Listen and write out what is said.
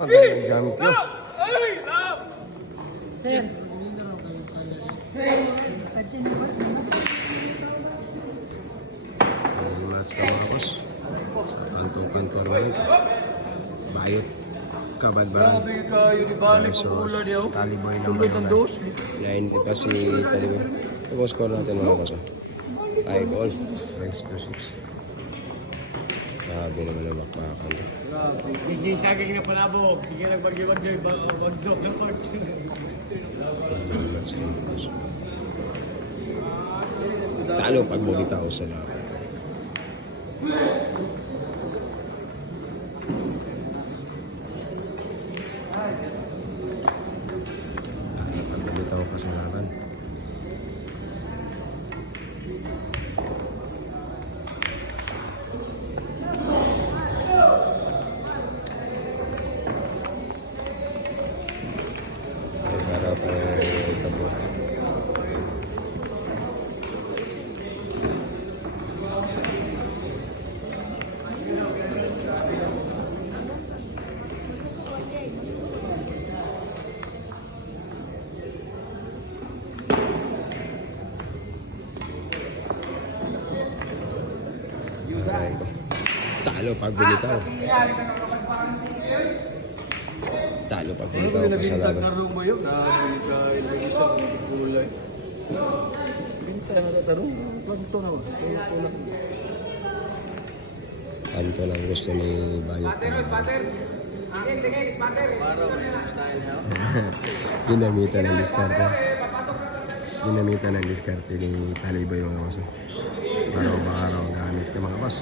Jam ko. Sir. Match ka mga boss. Sa kanto-kanto naman. Bayot. Kabadbaran. Grabe kayo, di balik So, ang ulan niyo. Taliboy naman Tulad ng dos. Line pa si Taliboy. Ito score natin mga boss. 5 all. Race to 6. Sabi naman ang makakakanto. Hindi saging na palabog. Hindi nagbagi-bagay. Bagdok ng part. Match din boss. Talo pag bumitaw sa laban. Talo pag bumitaw ka sa laban. Para pa tabo. Talo pag bumitaw. Talo pag bumitaw ka sa laban. Tarong ba yun? Isang kulay. Binta na tarong. Planto na ba? Kanto lang gusto ni Bayot. Ginamitan ng diskarte. Ginamitan ng diskarte ni Taliboy mga boss. Araw-araw gamit ka mga boss.